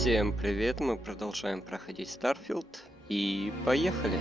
Всем привет, мы продолжаем проходить Starfield и поехали!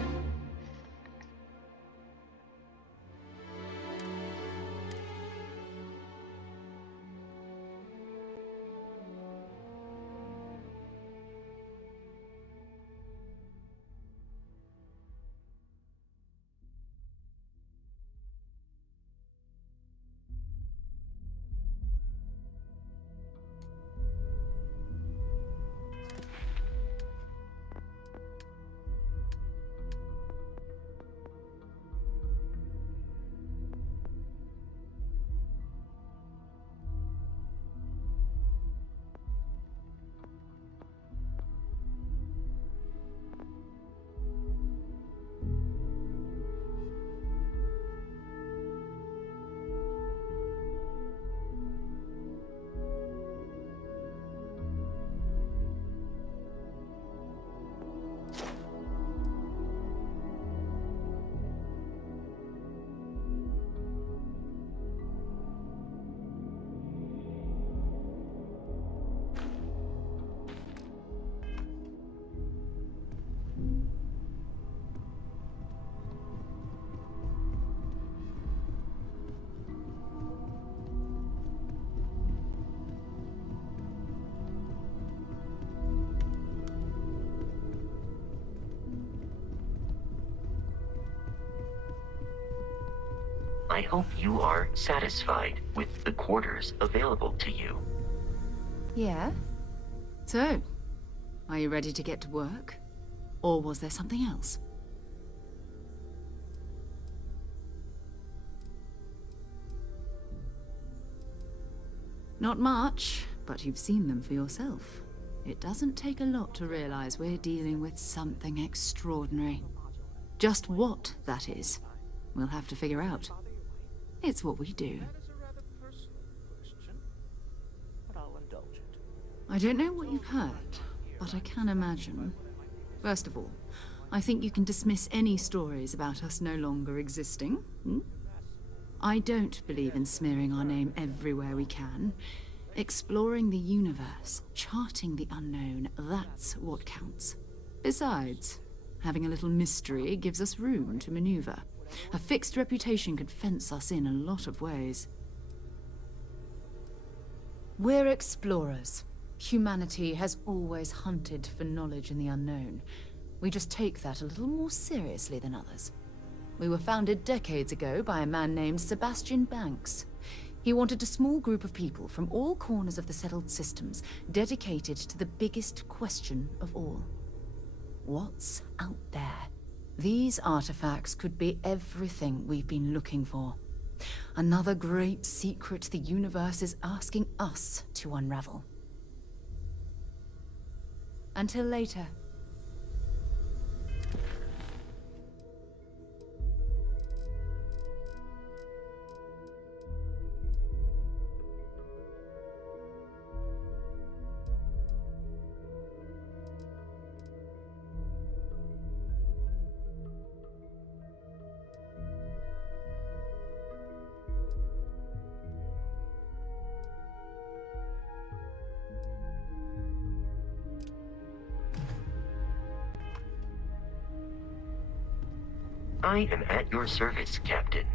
I hope you are satisfied with the quarters available to you. Yeah? So, are you ready to get to work? Or was there something else? Not much, but you've seen them for yourself. It doesn't take a lot to realize we're dealing with something extraordinary. Just what that is, we'll have to figure out. It's what we do. That is a rather personal question, but I'll indulge it. I don't know what you've heard, but I can imagine. First of all, I think you can dismiss any stories about us no longer existing. I don't believe in smearing our name everywhere we can. Exploring the universe, charting the unknown, that's what counts. Besides, having a little mystery gives us room to maneuver. A fixed reputation could fence us in a lot of ways. We're explorers. Humanity has always hunted for knowledge in the unknown. We just take that a little more seriously than others. We were founded decades ago by a man named Sebastian Banks. He wanted a small group of people from all corners of the settled systems dedicated to the biggest question of all. What's out there? These artifacts could be everything we've been looking for. Another great secret the universe is asking us to unravel. Until later. I am at your service, Captain.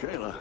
Shayla.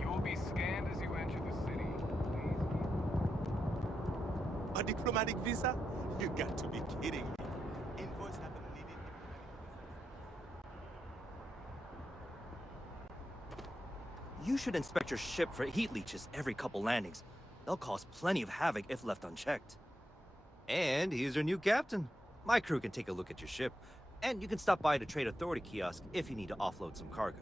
You will be scanned as you enter the city. Please A diplomatic visa? You got to be kidding me. Invoice haven't needed You should inspect your ship for heat leeches every couple landings. They'll cause plenty of havoc if left unchecked. And he's your new captain. My crew can take a look at your ship, and you can stop by the Trade Authority kiosk if you need to offload some cargo.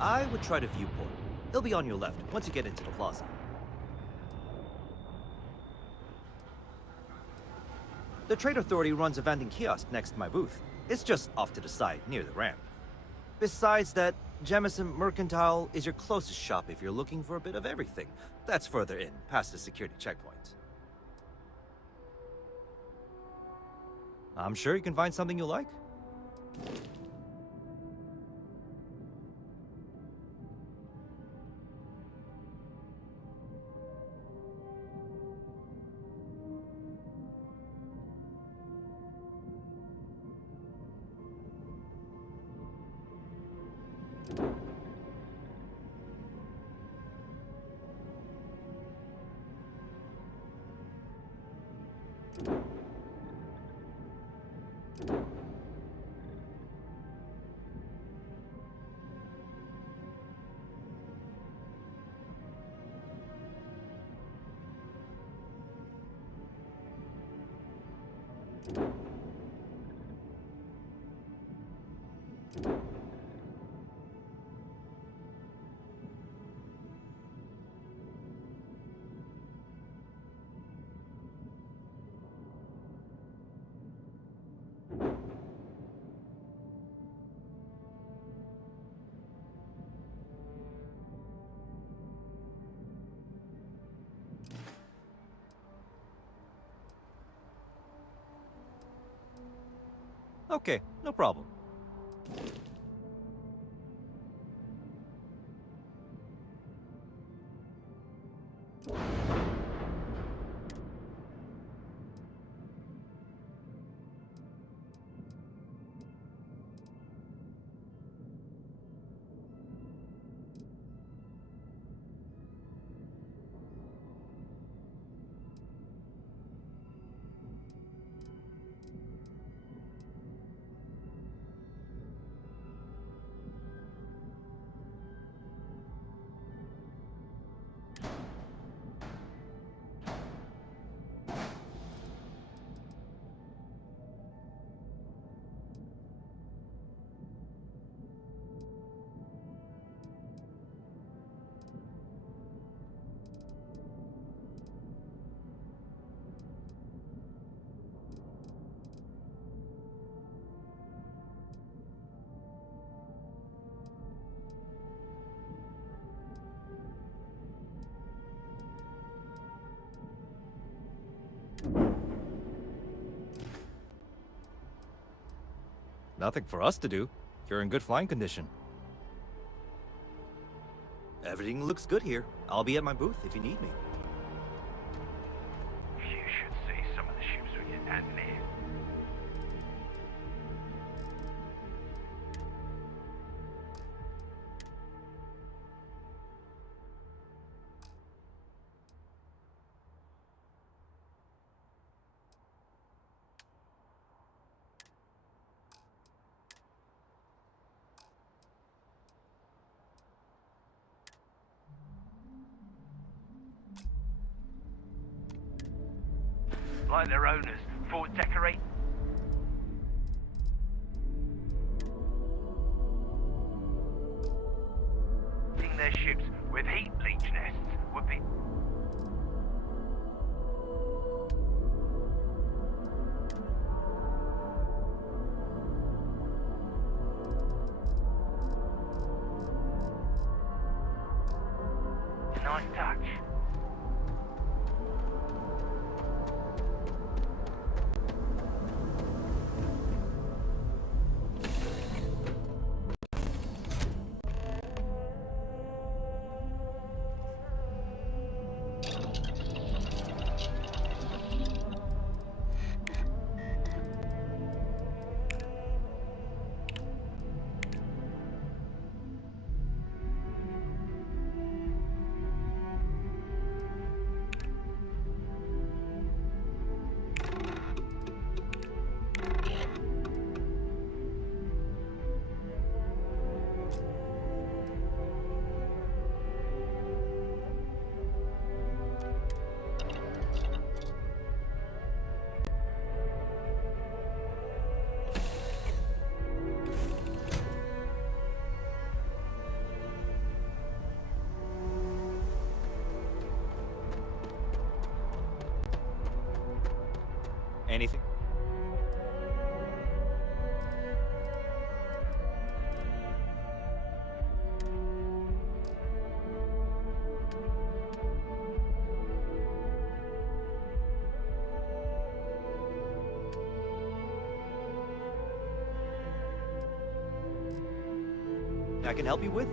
I would try the viewport. It'll be on your left once you get into the plaza. The Trade Authority runs a vending kiosk next to my booth. It's just off to the side, near the ramp. Besides that, Jemison Mercantile is your closest shop if you're looking for a bit of everything. That's further in, past the security checkpoint. I'm sure you can find something you like. Okay, no problem. Nothing for us to do. You're in good flying condition. Everything looks good here. I'll be at my booth if you need me. You should see some of the ships we get at there. like their owners, fort decorate. Their ships with heat leech nests would be. A nice touch. Anything? I can help you with?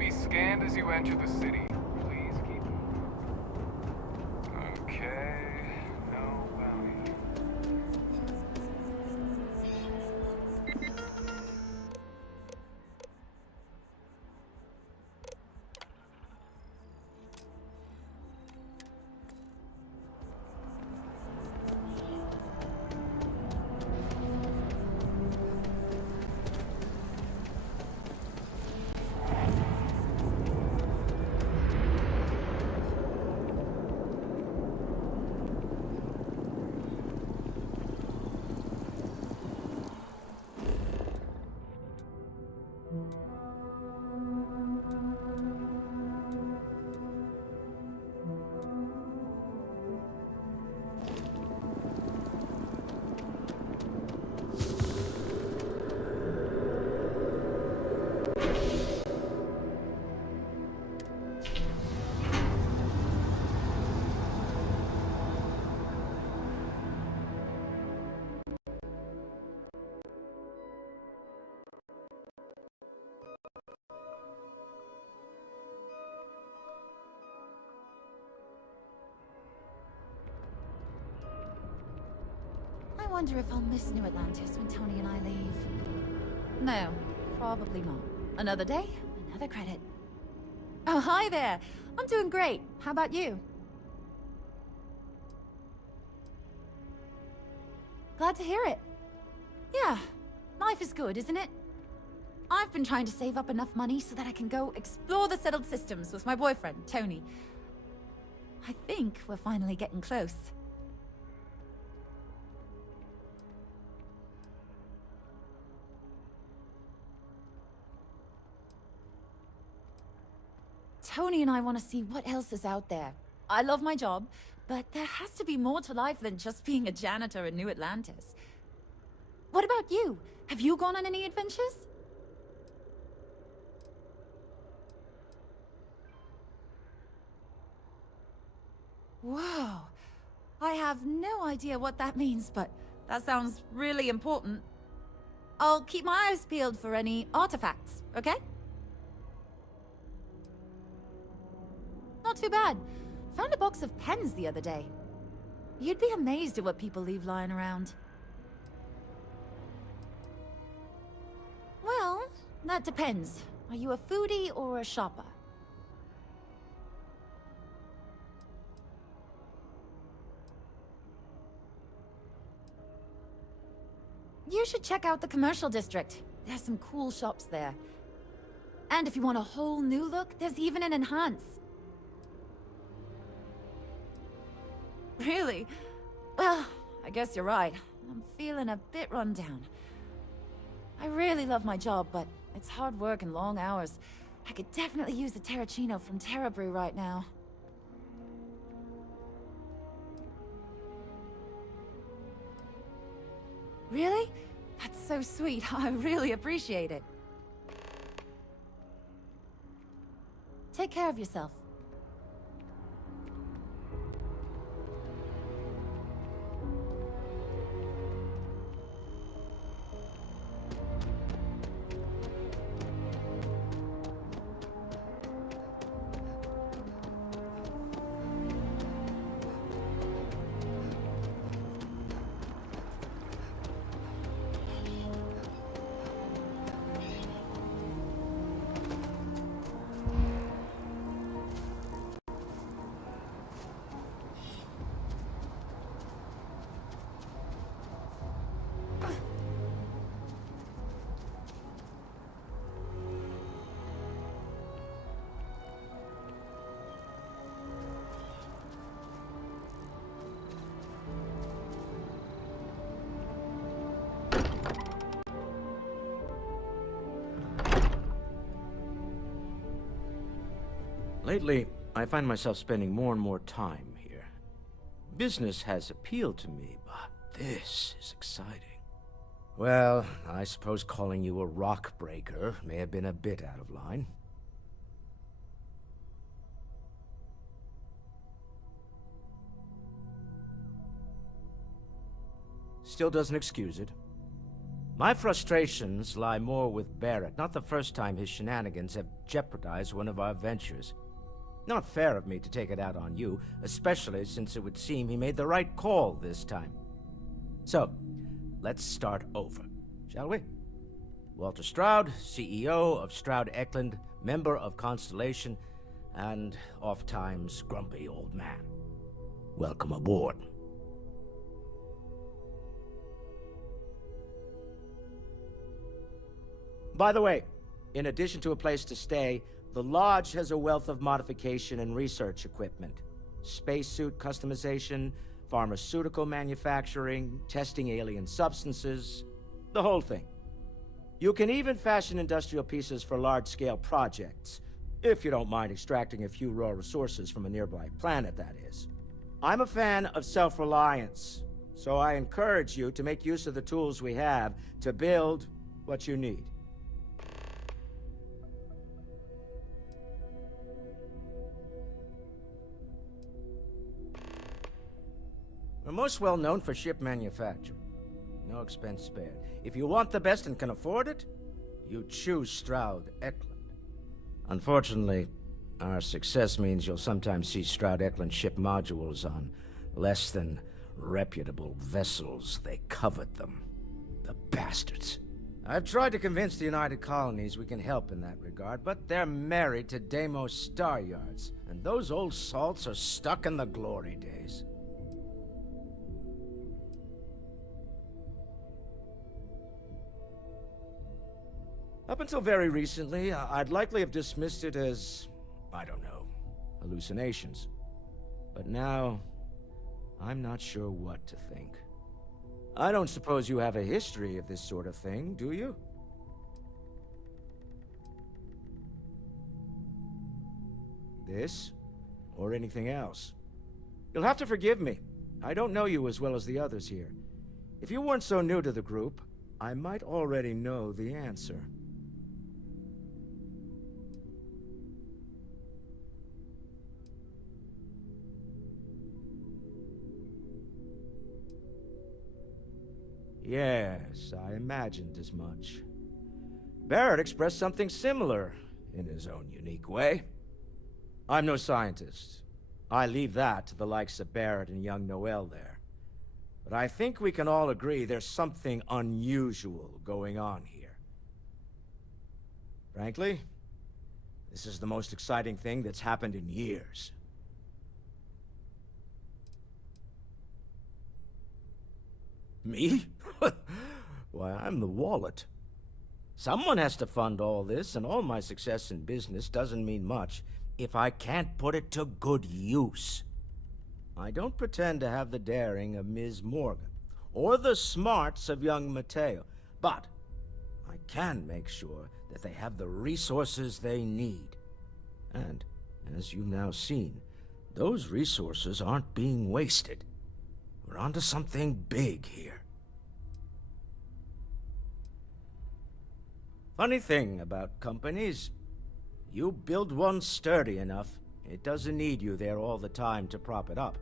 be scanned as you enter the city. Please keep it. Okay, no bounty. I wonder if I'll miss New Atlantis when Tony and I leave. No, probably not. Another day, another credit. Oh, hi there. I'm doing great. How about you? Glad to hear it. Yeah, life is good, isn't it? I've been trying to save up enough money so that I can go explore the settled systems with my boyfriend, Tony. I think we're finally getting close. Tony and I want to see what else is out there. I love my job, but there has to be more to life than just being a janitor in New Atlantis. What about you? Have you gone on any adventures? Whoa. I have no idea what that means, but that sounds really important. I'll keep my eyes peeled for any artifacts, okay? Not too bad. Found a box of pens the other day. You'd be amazed at what people leave lying around. Well, that depends. Are you a foodie or a shopper? You should check out the commercial district. There's some cool shops there. And if you want a whole new look, there's even an enhance. Really? Well, I guess you're right. I'm feeling a bit run down. I really love my job, but it's hard work and long hours. I could definitely use a Terracino from Terra Brew right now. Really? That's so sweet. I really appreciate it. Take care of yourself. Lately, I find myself spending more and more time here. Business has appealed to me, but this is exciting. Well, I suppose calling you a rock breaker may have been a bit out of line. Still doesn't excuse it. My frustrations lie more with Barrett. Not the first time his shenanigans have jeopardized one of our ventures. Not fair of me to take it out on you, especially since it would seem he made the right call this time. So, let's start over, shall we? Walter Stroud, CEO of Stroud Eklund, member of Constellation, and oft-times grumpy old man. Welcome aboard. By the way, in addition to a place to stay, the Lodge has a wealth of modification and research equipment. Spacesuit customization, pharmaceutical manufacturing, testing alien substances, the whole thing. You can even fashion industrial pieces for large-scale projects, if you don't mind extracting a few raw resources from a nearby planet, that is. I'm a fan of self-reliance, so I encourage you to make use of the tools we have to build what you need. We're most well known for ship manufacture. No expense spared. If you want the best and can afford it, you choose Stroud Eklund. Unfortunately, our success means you'll sometimes see Stroud Eklund ship modules on less than reputable vessels. They covet them. The bastards. I've tried to convince the United Colonies we can help in that regard, but they're married to Deimos Star Yards, and those old salts are stuck in the glory days. Up until very recently, I'd likely have dismissed it as, I don't know, hallucinations. But now, I'm not sure what to think. I don't suppose you have a history of this sort of thing, do you? This, or anything else? You'll have to forgive me. I don't know you as well as the others here. If you weren't so new to the group, I might already know the answer. Yes, I imagined as much. Barrett expressed something similar, in his own unique way. I'm no scientist. I leave that to the likes of Barrett and young Noel there. But I think we can all agree there's something unusual going on here. Frankly, this is the most exciting thing that's happened in years. Me? Why, I'm the wallet. Someone has to fund all this, and all my success in business doesn't mean much if I can't put it to good use. I don't pretend to have the daring of Ms. Morgan, or the smarts of young Mateo, but I can make sure that they have the resources they need. And, as you've now seen, those resources aren't being wasted. We're onto something big here. Funny thing about companies, you build one sturdy enough, it doesn't need you there all the time to prop it up.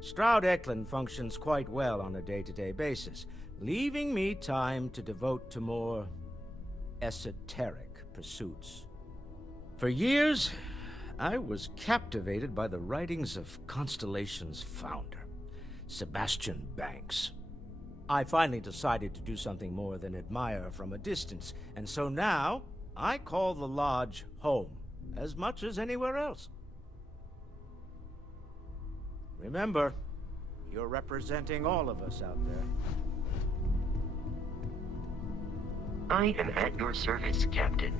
Stroud Eklund functions quite well on a day-to-day basis, leaving me time to devote to more esoteric pursuits. For years, I was captivated by the writings of Constellation's founder, Sebastian Banks. I finally decided to do something more than admire from a distance, and so now I call the Lodge home as much as anywhere else. Remember, you're representing all of us out there. I am at your service, Captain.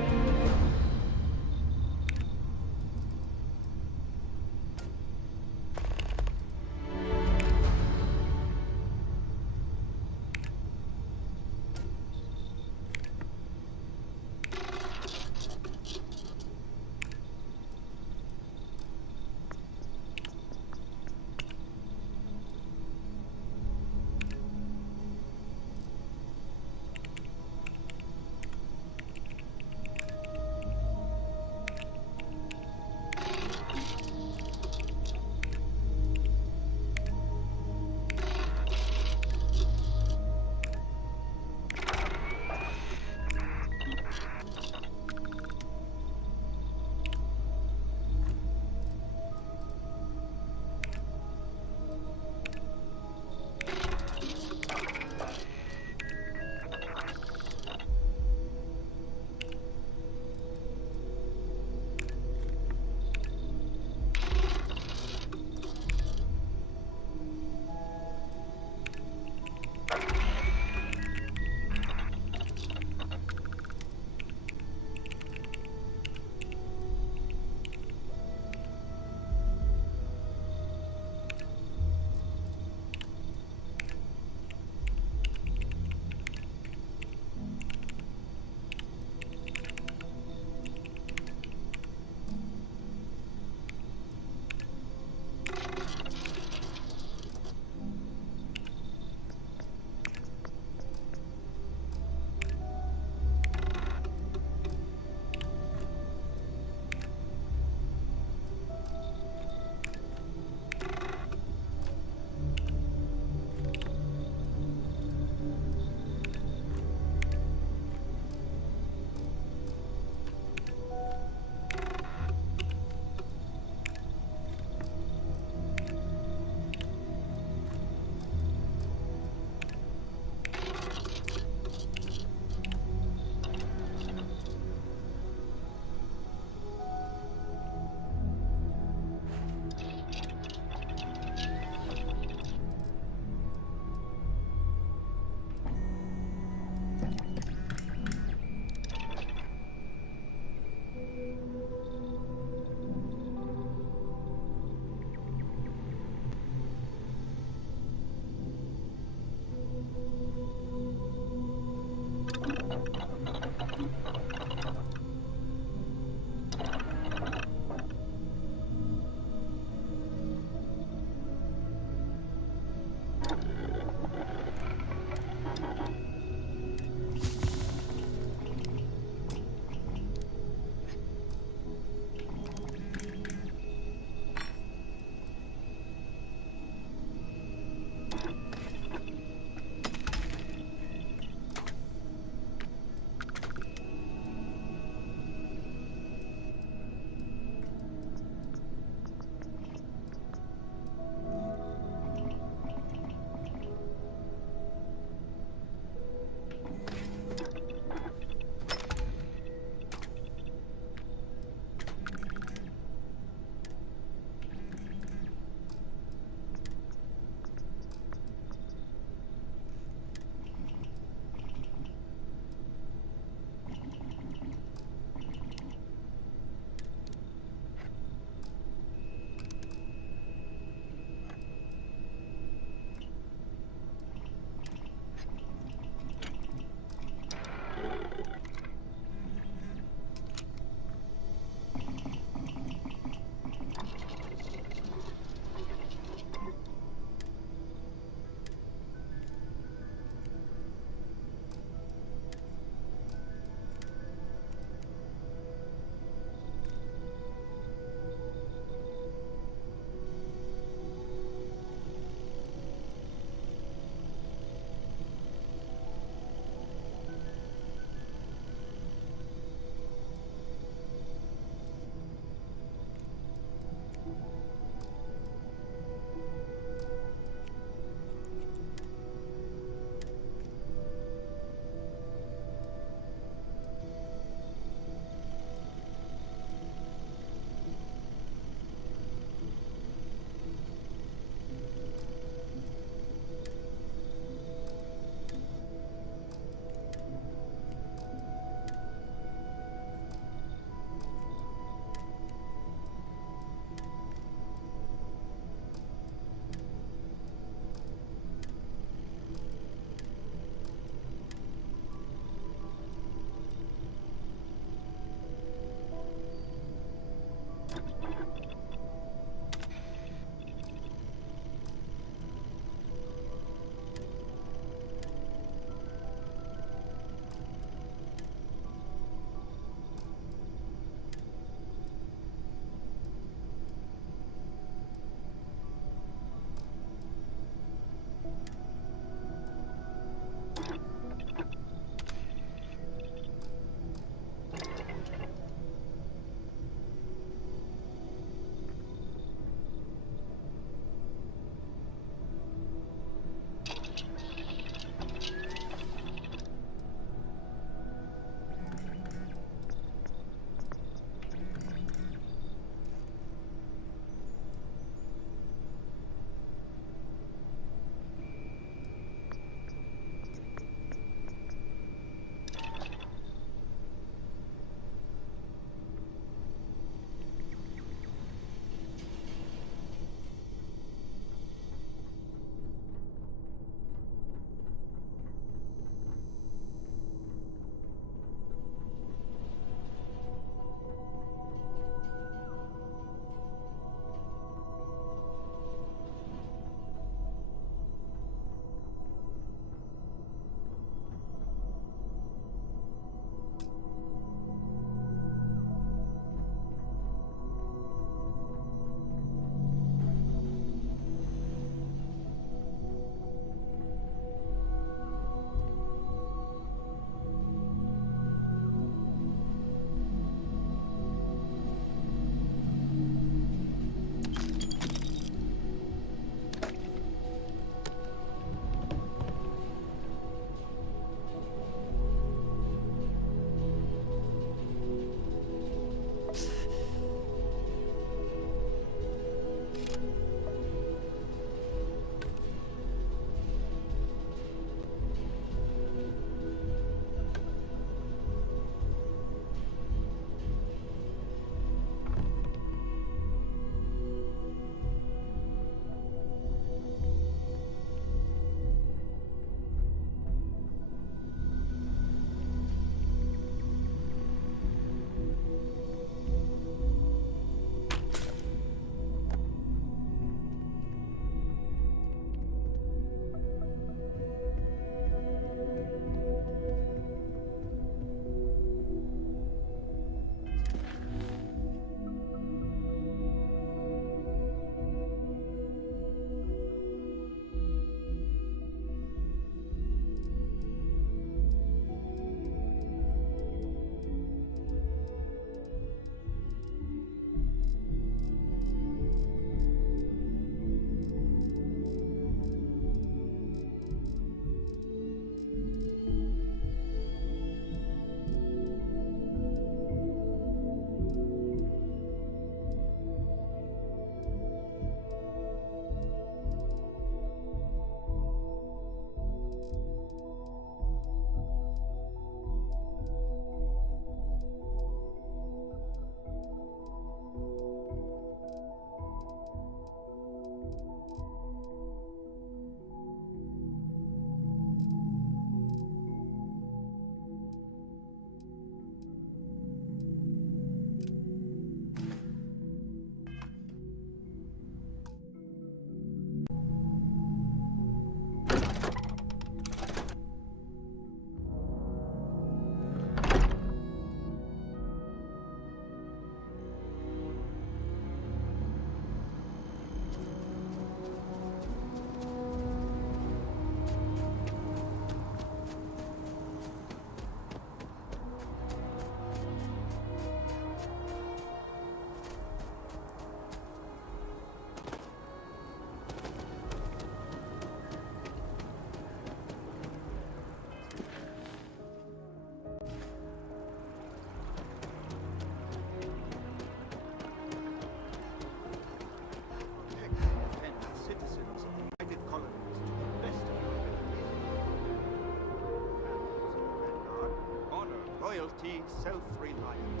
be self-reliant.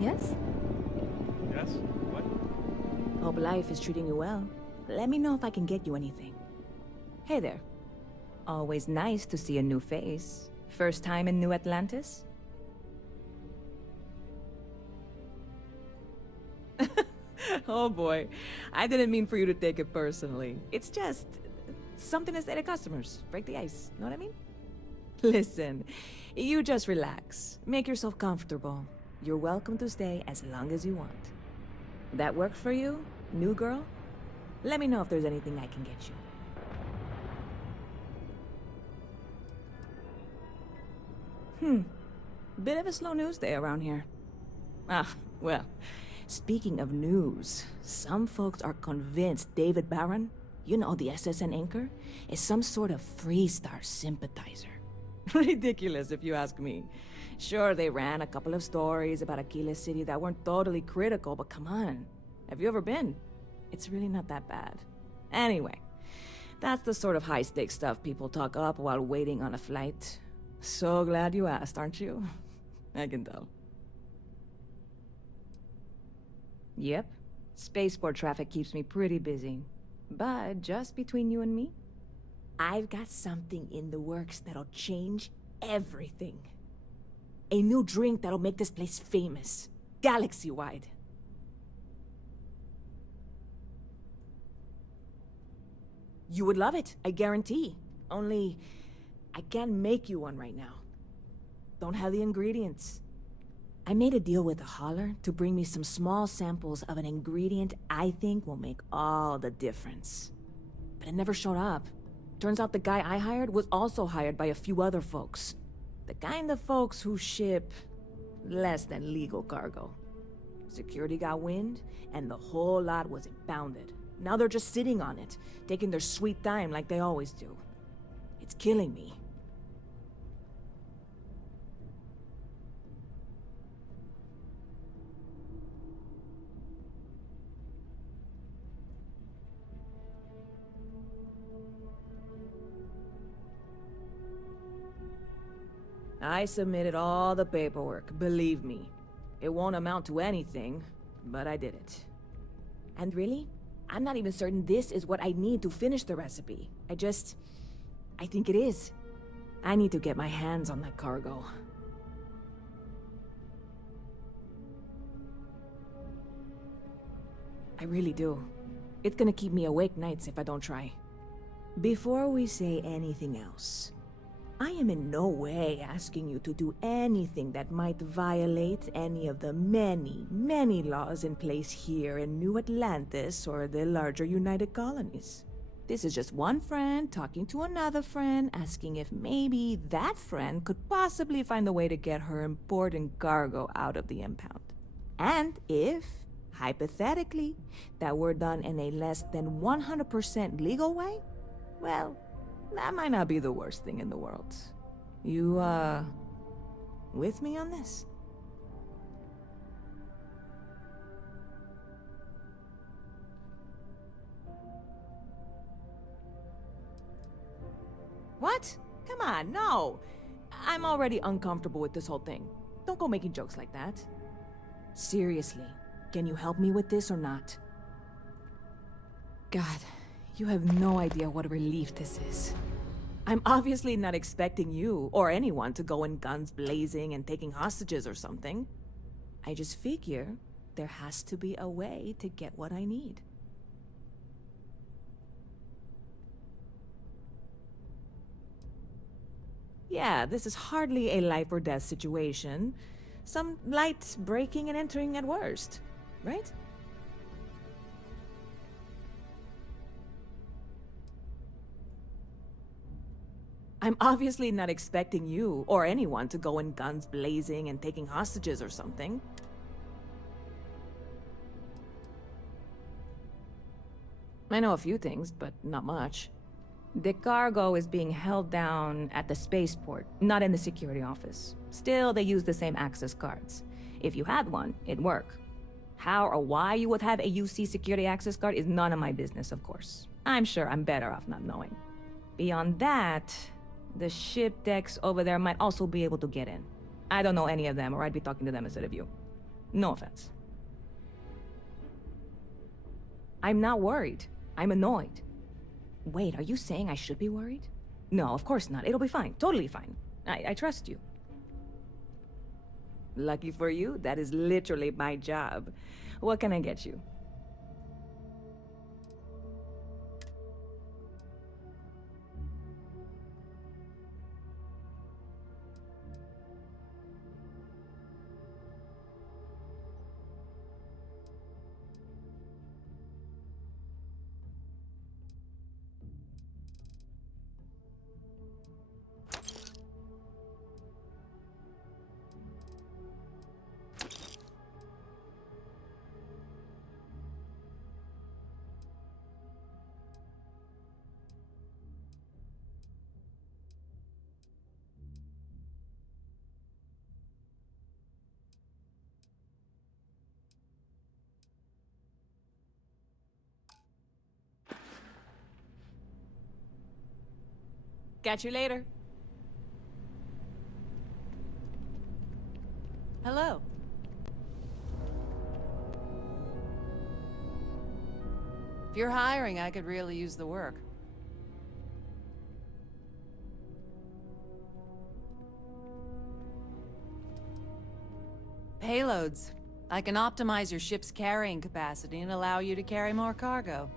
Yes? Yes? What? Hope life is treating you well. Let me know if I can get you anything. Hey there. Always nice to see a new face. First time in New Atlantis? Oh boy. I didn't mean for you to take it personally. It's just something to say to customers. Break the ice. Know what I mean? Listen, you just relax. Make yourself comfortable. You're welcome to stay as long as you want. That work for you, new girl? Let me know if there's anything I can get you. Bit of a slow news day around here. Ah, well, speaking of news, some folks are convinced David Barron, you know, the SSN anchor, is some sort of Freestar sympathizer. Ridiculous, if you ask me. Sure, they ran a couple of stories about Aquila City that weren't totally critical, but come on. Have you ever been? It's really not that bad. Anyway, that's the sort of high-stakes stuff people talk up while waiting on a flight. So glad you asked, aren't you? I can tell. Yep. Spaceport traffic keeps me pretty busy. But just between you and me, I've got something in the works that'll change everything. A new drink that'll make this place famous. Galaxy-wide. You would love it, I guarantee. Only, I can't make you one right now. Don't have the ingredients. I made a deal with a hauler to bring me some small samples of an ingredient I think will make all the difference. But it never showed up. Turns out the guy I hired was also hired by a few other folks. The kind of folks who ship less than legal cargo. Security got wind, and the whole lot was impounded. Now they're just sitting on it, taking their sweet time like they always do. It's killing me. I submitted all the paperwork, believe me. It won't amount to anything, but I did it. And really, I'm not even certain this is what I need to finish the recipe. I think it is. I need to get my hands on that cargo. I really do. It's gonna keep me awake nights if I don't try. Before we say anything else, I am in no way asking you to do anything that might violate any of the many, many laws in place here in New Atlantis or the larger United Colonies. This is just one friend talking to another friend, asking if maybe that friend could possibly find a way to get her important cargo out of the impound. And if, hypothetically, that were done in a less than 100% legal way, well, that might not be the worst thing in the world. You, with me on this? What? Come on, no. I'm already uncomfortable with this whole thing. Don't go making jokes like that. Seriously, can you help me with this or not? God, you have no idea what a relief this is. I'm obviously not expecting you or anyone to go in guns blazing and taking hostages or something. I just figure there has to be a way to get what I need. Yeah, this is hardly a life or death situation. Some light breaking and entering at worst, right? I'm obviously not expecting you or anyone to go in guns blazing and taking hostages or something. I know a few things, but not much. The cargo is being held down at the spaceport, not in the security office. Still, they use the same access cards. If you had one, it'd work. How or why you would have a UC security access card is none of my business, of course. I'm sure I'm better off not knowing. Beyond that, the ship decks over there might also be able to get in. I don't know any of them, or I'd be talking to them instead of you. No offense. I'm not worried. I'm annoyed. Wait, are you saying I should be worried? No, of course not. It'll be fine. Totally fine. I trust you. Lucky for you, that is literally my job. What can I get you? Catch you later. Hello. If you're hiring, I could really use the work. Payloads. I can optimize your ship's carrying capacity and allow you to carry more cargo.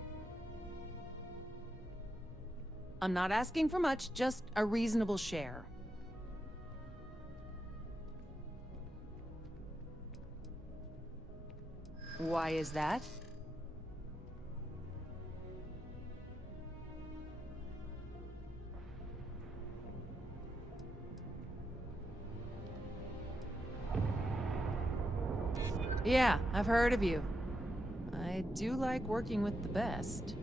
I'm not asking for much, just a reasonable share. Why is that? Yeah, I've heard of you. I do like working with the best.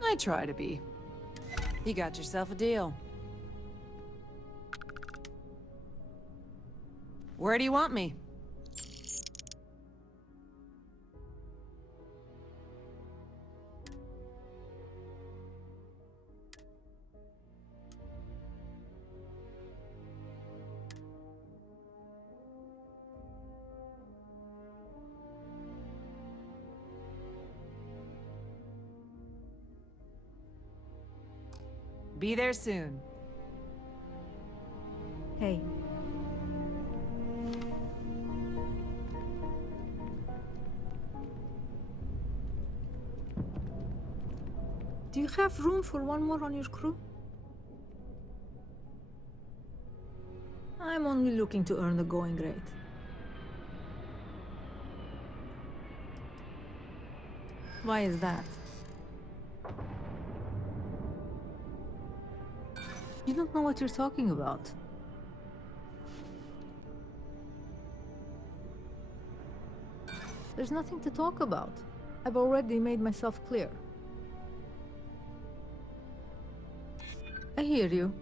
I try to be. You got yourself a deal. Where do you want me? Be there soon. Hey. Do you have room for one more on your crew? I'm only looking to earn the going rate. Why is that? You don't know what you're talking about. There's nothing to talk about. I've already made myself clear. I hear you.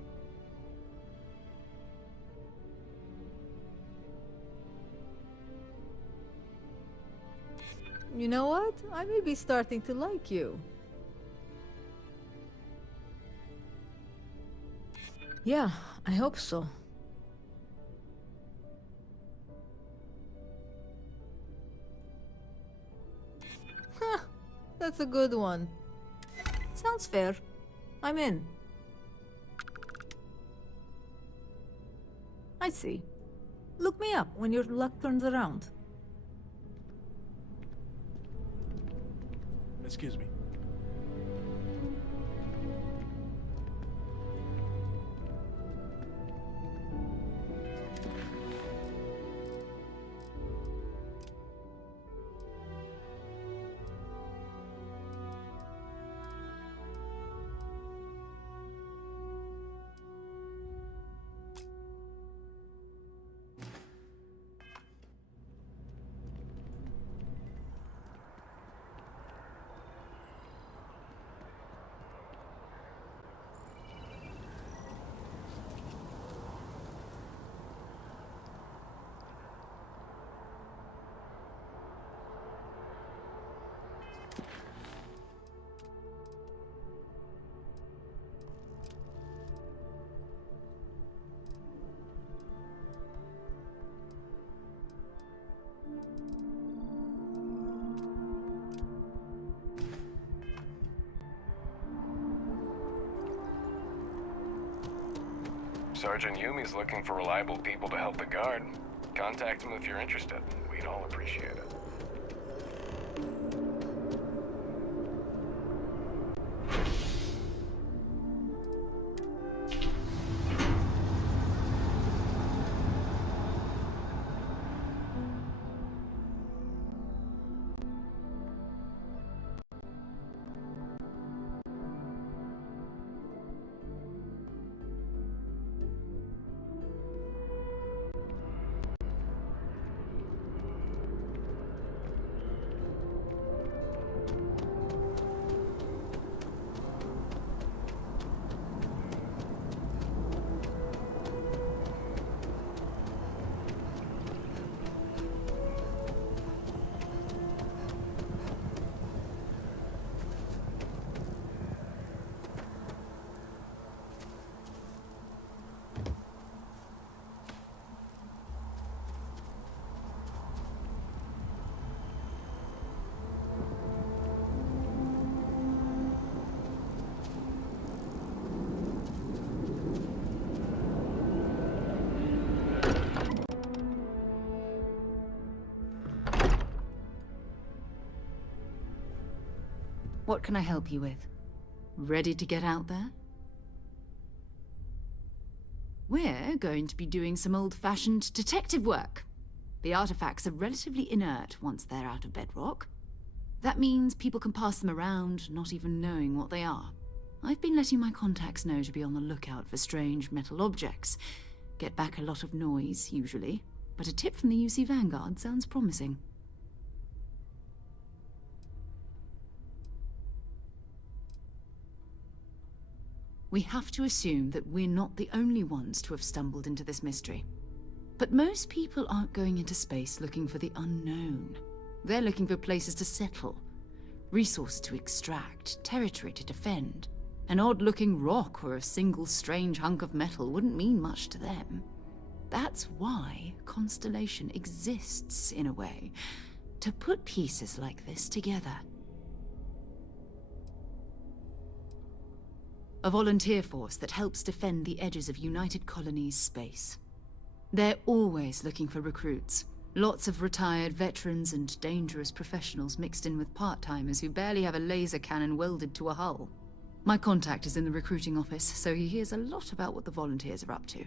You know what? I may be starting to like you. Yeah, I hope so. Huh, that's a good one. Sounds fair. I'm in. I see. Look me up when your luck turns around. Excuse me. Sergeant Yumi's looking for reliable people to help the guard. Contact him if you're interested. We'd all appreciate it. What can I help you with? Ready to get out there? We're going to be doing some old-fashioned detective work. The artifacts are relatively inert once they're out of bedrock. That means people can pass them around, not even knowing what they are. I've been letting my contacts know to be on the lookout for strange metal objects. Get back a lot of noise, usually, but a tip from the UC Vanguard sounds promising. We have to assume that we're not the only ones to have stumbled into this mystery. But most people aren't going into space looking for the unknown. They're looking for places to settle, resources to extract, territory to defend. An odd-looking rock or a single strange hunk of metal wouldn't mean much to them. That's why Constellation exists, in a way, to put pieces like this together. A volunteer force that helps defend the edges of United Colonies space. They're always looking for recruits. Lots of retired veterans and dangerous professionals mixed in with part-timers who barely have a laser cannon welded to a hull. My contact is in the recruiting office, so he hears a lot about what the volunteers are up to.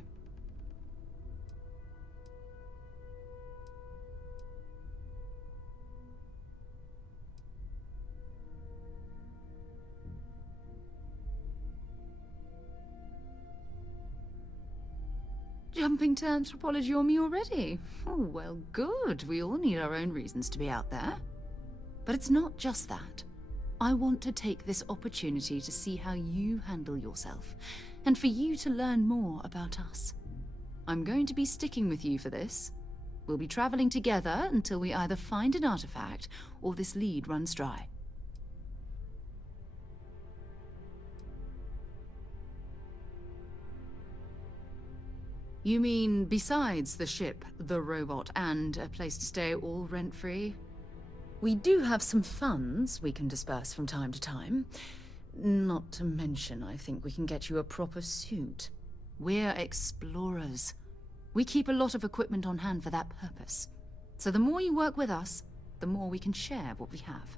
Jumping to anthropology on me already? Oh, well, good. We all need our own reasons to be out there. But it's not just that. I want to take this opportunity to see how you handle yourself, and for you to learn more about us. I'm going to be sticking with you for this. We'll be traveling together until we either find an artifact or this lead runs dry. You mean besides the ship, the robot, and a place to stay all rent-free? We do have some funds we can disperse from time to time. Not to mention, I think we can get you a proper suit. We're explorers. We keep a lot of equipment on hand for that purpose. So the more you work with us, the more we can share what we have.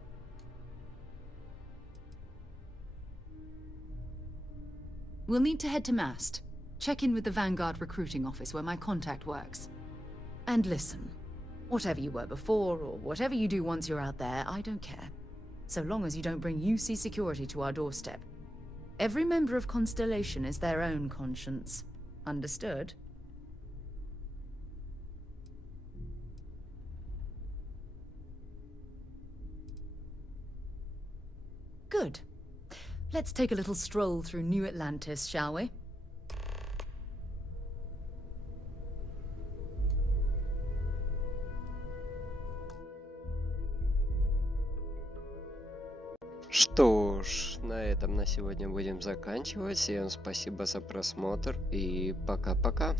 We'll need to head to Mast. Check in with the Vanguard recruiting office where my contact works. And listen, whatever you were before, or whatever you do once you're out there, I don't care. So long as you don't bring UC security to our doorstep. Every member of Constellation is their own conscience. Understood? Good. Let's take a little stroll through New Atlantis, shall we? Что ж, на этом на сегодня будем заканчивать. Всем спасибо за просмотр и пока-пока.